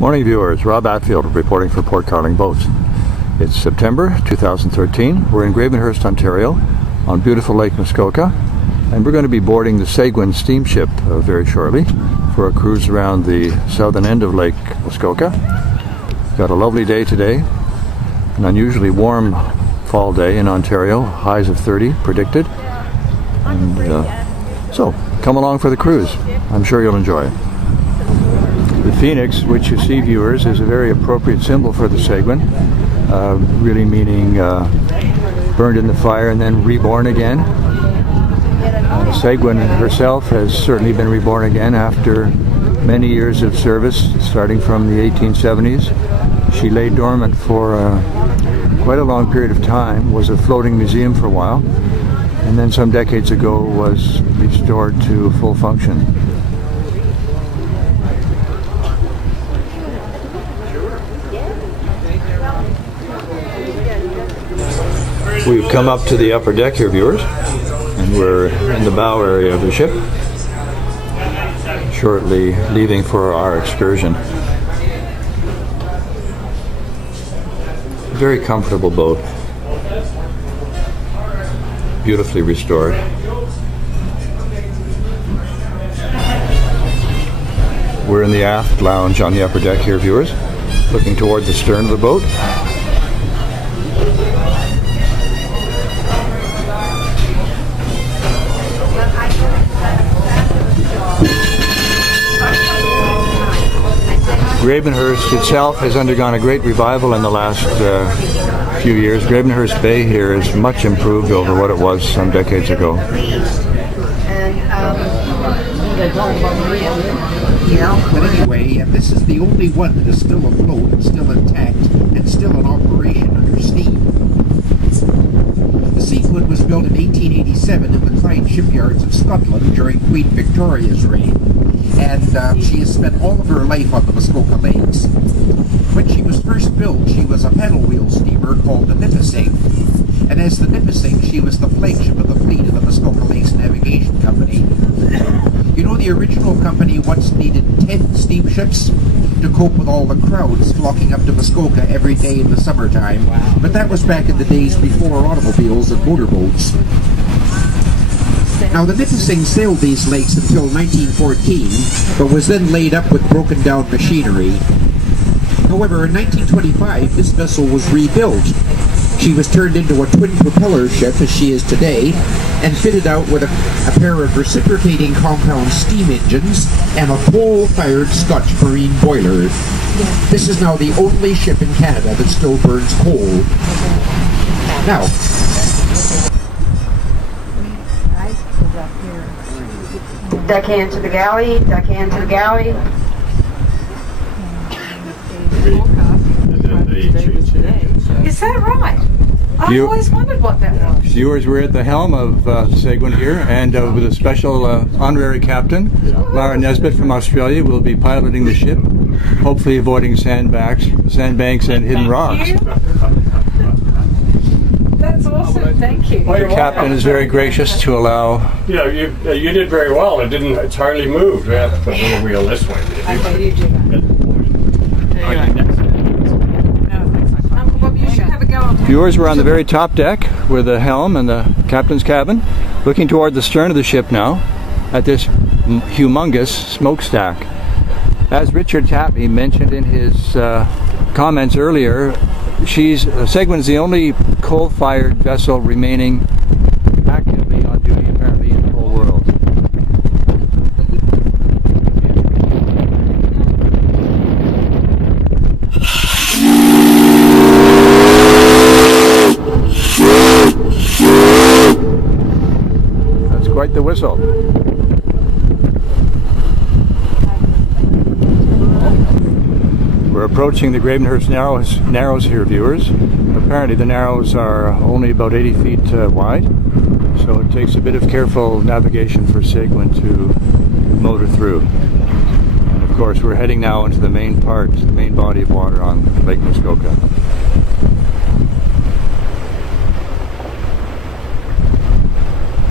Morning viewers, Rob Atfield reporting for Port Carling Boats. It's September 2013. We're in Gravenhurst, Ontario on beautiful Lake Muskoka, and we're going to be boarding the Segwun steamship very shortly for a cruise around the southern end of Lake Muskoka. Got a lovely day today, an unusually warm fall day in Ontario, highs of 30 predicted, and so come along for the cruise. I'm sure you'll enjoy it. The phoenix, which you see, viewers, is a very appropriate symbol for the Segwun, really meaning burned in the fire and then reborn again. Segwun herself has certainly been reborn again after many years of service, starting from the 1870s. She lay dormant for quite a long period of time, was a floating museum for a while, and then some decades ago was restored to full function. We've come up to the upper deck here, viewers, and we're in the bow area of the ship, shortly leaving for our excursion. Very comfortable boat, beautifully restored. We're in the aft lounge on the upper deck here, viewers, looking toward the stern of the boat. Gravenhurst itself has undergone a great revival in the last few years. Gravenhurst Bay here is much improved over what it was some decades ago. But anyway, this is the only one that is still afloat and still intact and still in operation under steam. The Segwun was built in 1887 in the Clyde shipyards of Scotland during Queen Victoria's reign, and she has spent all of her life on the Muskoka Lakes. When she was first built, she was a paddle wheel steamer called the Nipissing, and as the Nipissing, she was the flagship of the fleet of the Muskoka Lakes Navigation Company. You know, the original company once needed 10 steamships to cope with all the crowds flocking up to Muskoka every day in the summertime, but that was back in the days before automobiles and motorboats. Now, the Nipissing sailed these lakes until 1914, but was then laid up with broken down machinery. However, in 1925, this vessel was rebuilt. She was turned into a twin propeller ship, as she is today, and fitted out with a pair of reciprocating compound steam engines and a coal-fired Scotch marine boiler. This is now the only ship in Canada that still burns coal. Now, deckhand to the galley, deckhand to the galley. Is that right? I always wondered what that was. Viewers, we're at the helm of Segwun here, and with a special honorary captain, Lara Nesbitt from Australia, will be piloting the ship, hopefully avoiding sandbanks and hidden rocks. That's awesome, thank you. The captain is very gracious to allow... Yeah, you did very well. It's hardly moved. We have to put a little wheel this way. Okay, you do that. Viewers, we're on the very top deck with the helm and the captain's cabin, looking toward the stern of the ship now at this humongous smokestack. As Richard Tappy mentioned in his comments earlier, Segwun's the only coal-fired vessel remaining actively on duty apparently in the whole world. That's quite the whistle. We're approaching the Gravenhurst Narrows here, viewers. Apparently the Narrows are only about 80 feet wide, so it takes a bit of careful navigation for Segwun to motor through. And of course, we're heading now into the main body of water on Lake Muskoka.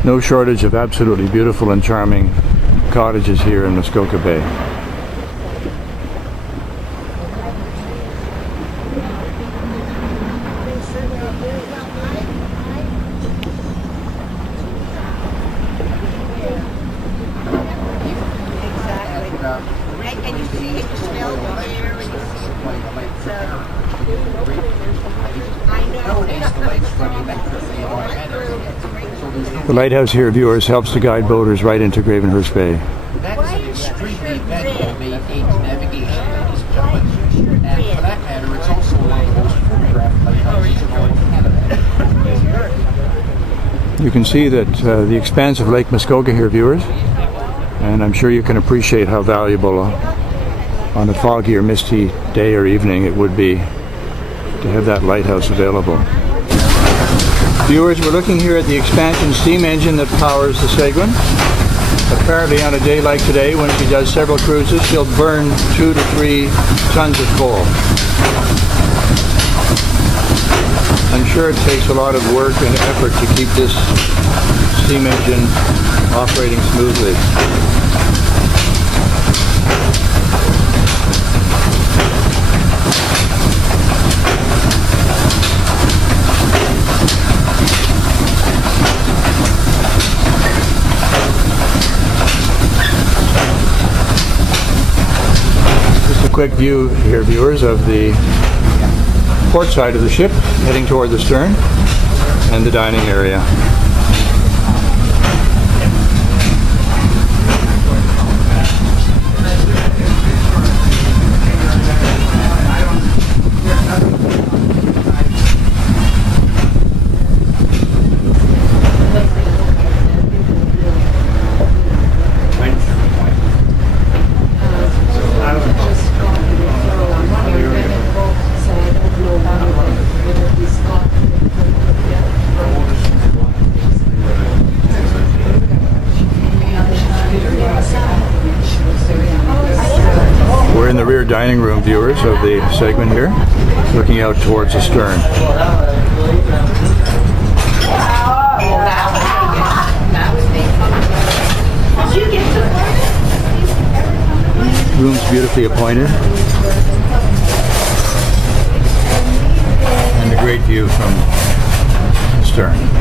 No shortage of absolutely beautiful and charming cottages here in Muskoka Bay. The lighthouse here, viewers, helps to guide boaters right into Gravenhurst Bay. That is an extremely valuable main aid to navigation, ladies and gentlemen. And for that matter, it's also one of the most photographed lighthouses in all of Canada. You can see that the expanse of Lake Muskoka here, viewers, and I'm sure you can appreciate how valuable on a foggy or misty day or evening it would be to have that lighthouse available. Viewers, we're looking here at the expansion steam engine that powers the Segwun. Apparently on a day like today, when she does several cruises, she'll burn 2 to 3 tons of coal. I'm sure it takes a lot of work and effort to keep this steam engine operating smoothly. Quick view here, viewers, of the port side of the ship heading toward the stern and the dining area. We're in the rear dining room, viewers, of the Segwun here, looking out towards the stern. Room's beautifully appointed, and a great view from the stern.